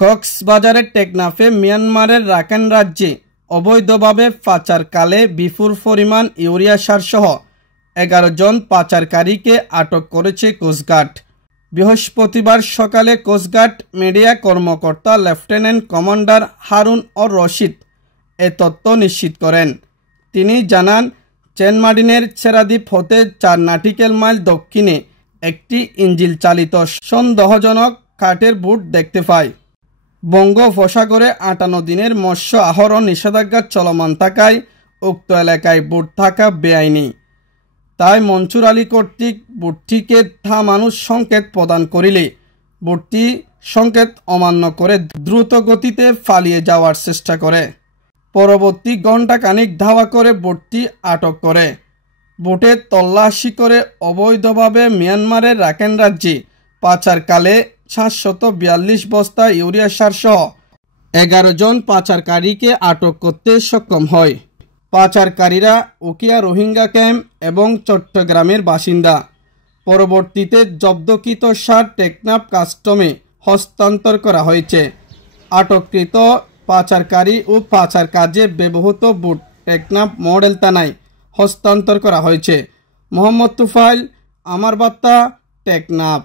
কক্সবাজারের টেকনাফে মিয়ানমারের রাখাইন রাজ্যে অবৈধভাবে পাচারকালে বিপুল পরিমাণ ইউরিয়া সারসহ 11 জন পাচারকারীকে আটক করেছে কোস্টগার্ড। বৃহস্পতিবার সকালে কোস্টগার্ড মিডিয়া কর্মকর্তা লেফটেন্যান্ট কমান্ডার হারুন অর রশিদ এ তথ্য নিশ্চিত করেন। তিনি জানান, চেনমার্টিনের ছেড়াদ্বীপ হতে 4 নটিক্যাল মাইল দক্ষিণে একটি ইঞ্জিন চালিত সন্দেহজনক কাঠের বোট দেখতে পায়। বঙ্গোপসাগরে 58 দিনের মৎস্য আহরণ নিষেধাজ্ঞা চলমান থাকায় উক্ত এলাকায় বোট থাকা বেআইনি। তাই মনসুর আলী কর্তৃক বোটটিকে থামানোর সংকেত প্রদান করিলে বোটটি সংকেত অমান্য করে দ্রুত গতিতে পালিয়ে যাওয়ার চেষ্টা করে। পরবর্তী ঘণ্টাখানিক ধাওয়া করে বোটটি আটক করে। বোটে তল্লাশি করে অবৈধভাবে মিয়ানমারের রাখাইন রাজ্যে পাচারকালে 742 বস্তা ইউরিয়া সারসহ 11 জন পাচারকারীকে আটক করতে সক্ষম হয়। পাচারকারীরা উকিয়া রোহিঙ্গা ক্যাম্প এবং চট্টগ্রামের বাসিন্দা। পরবর্তীতে জব্দকৃত সার টেকনাফ কাস্টমে হস্তান্তর করা হয়েছে। আটককৃত পাচারকারী ও পাচার কাজে ব্যবহৃত বোট টেকনাফ মডেল থানায় হস্তান্তর করা হয়েছে। মোহাম্মদ তুফাইল, আমার বার্তা, টেকনাফ।